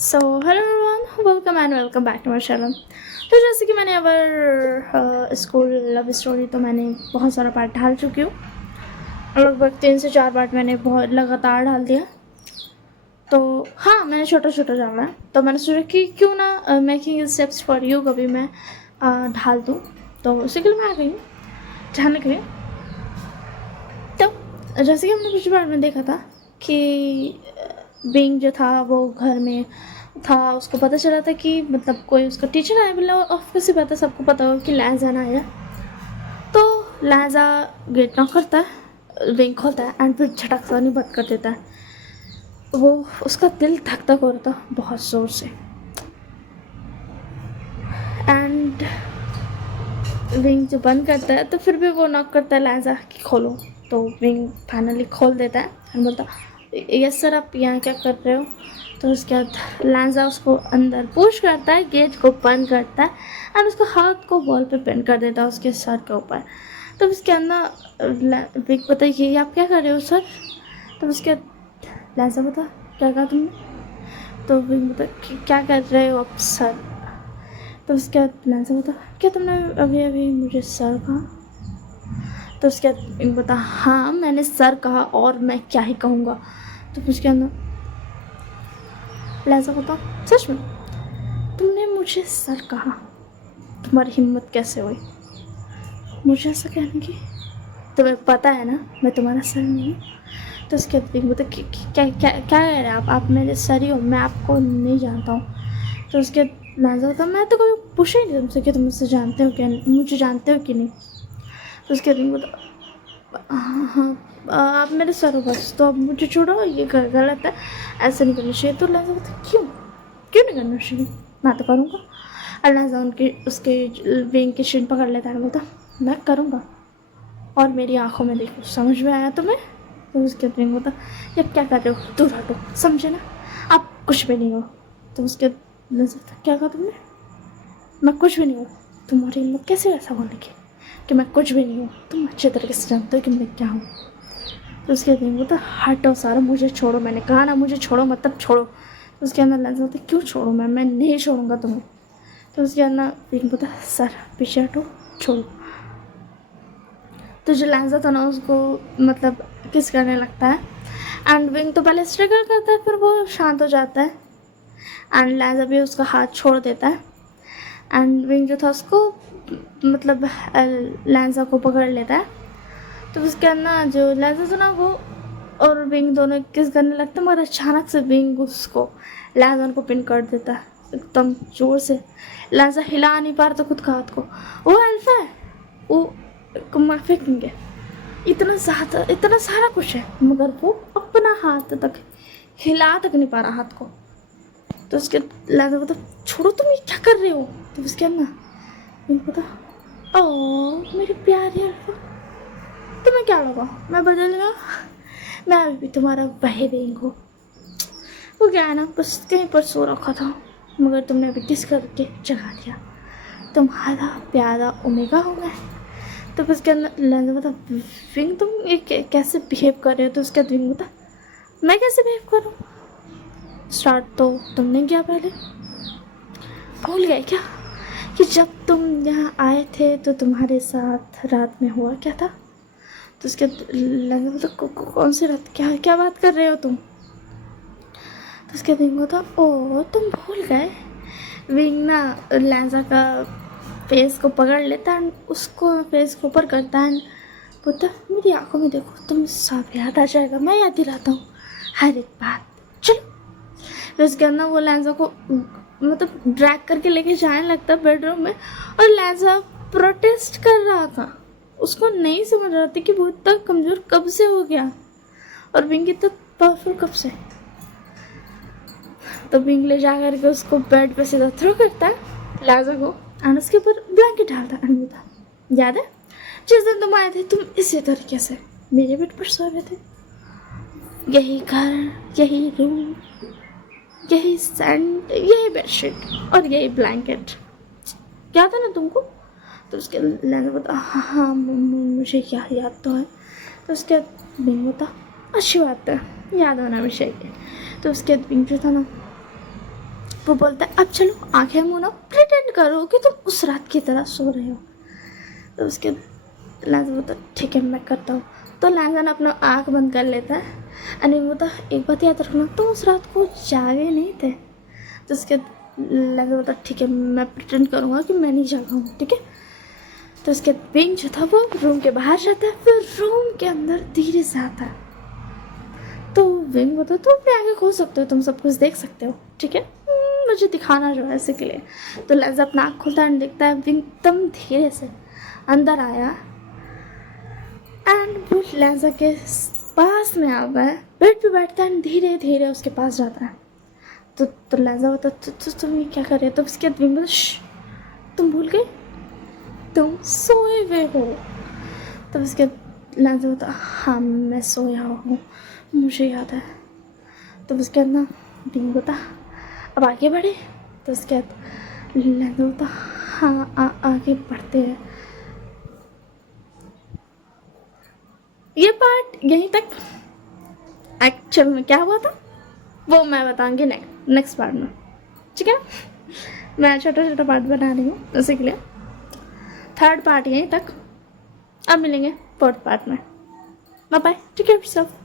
So hello everyone, welcome back to my channel. तो जैसे कि मैंने अगर स्कूल लव स्टोरी तो मैंने बहुत सारा पार्ट डाल चुकी हूँ। लगभग 3 से 4 पार्ट मैंने बहुत लगातार डाल दिया। तो हाँ, मैंने छोटा छोटा डाला है। तो मैंने सोचा कि क्यों ना मेकिंग स्टेप्स फॉर यू कभी मैं ढाल दूँ। तो उसी के लिए मैं आ गई हूँ ढालने के लिए। तो जैसे कि हमने पिछली बार में देखा था कि बिंग जो था वो घर में था। उसको पता चला था कि मतलब कोई उसका टीचर आया, मतलब ऑफिस से पता, सबको पता हो कि लहजा ना आया। तो लहजा गेट नॉक करता है, बिंग खोलता है एंड फिर झटक सा नहीं बंद कर देता है। वो उसका दिल धक धक हो रहा था बहुत ज़ोर से। एंड विंग जो बंद करता है तो फिर भी वो नॉक करता है लहजा कि खोलो। तो विंग फाइनली खोल देता है एंड बोलता यस सर, आप यहाँ क्या कर रहे हो। तो उसके बाद लहजा उसको अंदर पुश करता है, गेट को बंद करता है एंड उसको हाथ को वॉल पे पिन कर देता है उसके सर के ऊपर। तो उसके अंदर विंग पता ये आप क्या कर रहे हो सर। तो उसके बाद लहजा बता क्या कहा तुमने। तो विंग बता क्या कर रहे हो आप सर। तो उसके बाद प्लान से बता क्या तुमने अभी अभी मुझे सर कहा। तो उसके बाद इनको बता हाँ मैंने सर कहा और मैं क्या ही कहूँगा। तो उसके अंदर लहजा बता सच में तुमने मुझे सर कहा, तुम्हारी हिम्मत कैसे हुई मुझे ऐसा कहने की। तुम्हें पता है ना मैं तुम्हारा सर नहीं हूँ। तो उसके बाद इनको बता क्या क्या क्या कह रहे हैं आप मेरे सर ही हो, मैं आपको नहीं जानता हूँ। तो उसके लहजा होता मैं तो कभी पूछा ही नहीं तुमसे कि तुम मुझसे जानते हो क्या, मुझे जानते हो कि नहीं। तो उसके रिंग बता हाँ हाँ आप मेरे सर हो बस, तो अब मुझे छोड़ो, ये गलत है, ऐसा नहीं करना चाहिए। तो लहजा बता क्यों क्यों नहीं करना चाहिए, मैं तो करूँगा। और लहजा उनके उसके विंग की शिन पकड़ लेता है, बोलता मैं करूँगा और मेरी आंखों में देखो, समझ में आया तुम्हें। तो उसके रिंग होता ये क्या कर रहे हो, दूर हटो, समझे ना आप कुछ भी नहीं हो। तो उसके क्या कहा तुमने, मैं कुछ भी नहीं हूँ। तुम्हारी हिम्मत कैसे ऐसा बोलने की कि मैं कुछ भी नहीं हूँ, तुम अच्छे तरीके से जानते हो कि मैं क्या हूँ। तो उसके बाद बोलता हटो सारा, मुझे छोड़ो, मैंने कहा ना मुझे छोड़ो, मतलब छोड़ो। तो उसके अंदर लहजा बोलता क्यों छोड़ो, मैं नहीं छोड़ूंगा तुम्हें। तो उसके अंदर विंग बोलता सर पीछे हटो, छोड़ो। तो जो लहजा था ना उसको मतलब किस करने लगता है एंड विंग तो पहले स्ट्रगल करता है, फिर वो शांत हो जाता है एंड लहजा भी उसका हाथ छोड़ देता है एंड विंग जो था उसको मतलब लहजा को पकड़ लेता है। तो उसके अंदर जो लहजा था ना वो और विंग दोनों किस करने लगता है, मगर अचानक से विंग उसको लहजा को पिन कर देता है एकदम जोर से। लहजा हिला नहीं पा रहा था खुद का हाथ को। वो अल्फा है, वो मार फेंकेंगे, इतना सारा कुछ है, मगर वो अपना हाथ तक हिला तक नहीं पा रहा हाथ को। तो उसके लहजा बता छोड़ो तुम ये क्या कर रहे हो। तो उसके अंदर पता ओ मेरी प्यारी अल्फा, तुम्हें क्या लगा मैं बदल गया, मैं अभी भी तुम्हारा वही बेंग हूँ। वो क्या है ना बस कहीं पर सो रखा था, मगर तुमने अभी किस करके जगा दिया, तुम्हारा प्यारा ओमेगा हो गया। तो उसके अंदर लहजा बता विंग तुम ये कैसे बिहेव कर रहे हो। तो उसके बाद विंग बता मैं कैसे बिहेव करूँ, स्टार्ट तो तुमने किया पहले, भूल गए क्या कि जब तुम यहाँ आए थे तो तुम्हारे साथ रात में हुआ क्या था। तो उसके लहजा बोलता कौन सी रात, क्या क्या बात कर रहे हो तुम। तो उसके विंग होता ओ तुम भूल गए। विंग ना लहजा का फेस को पकड़ लेता है, उसको फेस को ऊपर करता है, बोलता मेरी आंखों में देखो, तुम सब याद आ जाएगा, मैं याद दिलाता हूँ हर एक बात, चलो। फिर उसके अंदर वो लहजा को मतलब ड्रैग करके लेके जाने लगता बेडरूम में, और लहजा प्रोटेस्ट कर रहा था, उसको नहीं समझ रहा था कि वो इतना कमज़ोर कब से हो गया और विंग इतना पावरफुल कब से। तो विंग ले जा करके उसको बेड पे सीधा थ्रो करता है लहजा को एंड उसके ऊपर ब्लैंकेट डालता है एंड बोलता याद है जिस दिन तुम आए थे तुम इसी तरीके से मेरे बेड पर सो रहे थे, यही घर, यही रूम, यही सैंड, यही बेडशीट और यही ब्लैंकेट, याद है ना तुमको। तो उसके लहजा बता हाँ हाँ मुझे क्या याद तो है। तो उसके बाद विंग बता अच्छी बात है, याद होना भी चाहिए। तो उसके बाद विंग जो था ना वो बोलता है अब चलो आंखें मूंदो, प्रिटेंड करो कि तुम उस रात की तरह सो रहे हो। तो उसके लैंजा बोलता ठीक है मैं करता हूँ। तो लैंजा ने अपना आँख बंद कर लेता है एंड विंग बोलता एक बात याद रखना तुम उस रात को जागे नहीं थे। तो उसके लैंजा बोलता ठीक है मैं प्रिटेंड करूँगा कि मैं नहीं जागा हूँ, ठीक है। तो उसके विंग जो था वो रूम के बाहर जाता है, फिर रूम के अंदर धीरे से आता है। तो विंग बोलता तुम अपनी आँखें खोल सकते हो, तुम सब कुछ देख सकते हो, ठीक है, मुझे दिखाना जो है ऐसे के लिए। तो लैंजा अपना आँख खोलता है, देखता है विंग एकदम धीरे से अंदर आया एंड वो लैंजा के पास में आ गया, बेड पे बैठता है, धीरे धीरे उसके पास जाता है। तो लैंजा होता तुम ये क्या कर रहे हो। तो उसके बाद विंग बोलता तुम भूल गए तुम सोए हुए हो। तो उसके लैंजा होता हाँ मैं सोया हूँ, मुझे याद है। तो उसके बाद ना विंग होता अब आगे बढ़े। तो उसके बाद लैंजा होता हाँ आगे बढ़ते हैं। ये पार्ट यहीं तक। एक्चुअल में क्या हुआ था वो मैं बताऊंगी नेक्स्ट पार्ट में, ठीक है। मैं छोटा छोटा पार्ट बना रही हूँ उसी के लिए। थर्ड पार्ट यहीं तक, अब मिलेंगे फोर्थ पार्ट में। Bye bye, take care of yourself.